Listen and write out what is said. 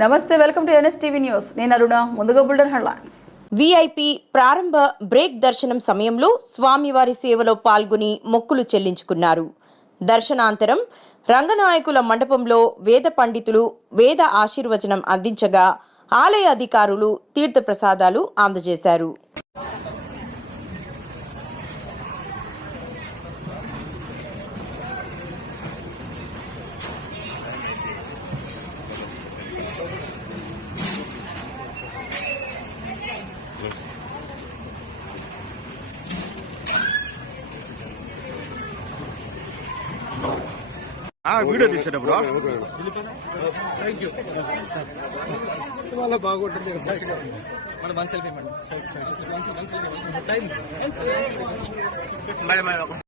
నమస్తే welcome to NS TV news. నేను అరుణ ముందుగా బుల్డన్ హెడ్లైన్స్. విఐపి ప్రారంభ బ్రేక్ దర్శనం సమయంలో స్వామివారి సేవలో పాల్గొని మొక్కులు చెల్లించుకున్నారు. దర్శనాంతరం రంగనాయకుల మండపంలో వేద పండితులు వేద ఆశీర్వచనం అందించగా ఆలయ అధికారులు తీర్థప్రసాదాలు అందజేశారు. వీడియో తీసాడు బ్రో వాళ్ళ బాగుంటుంది మన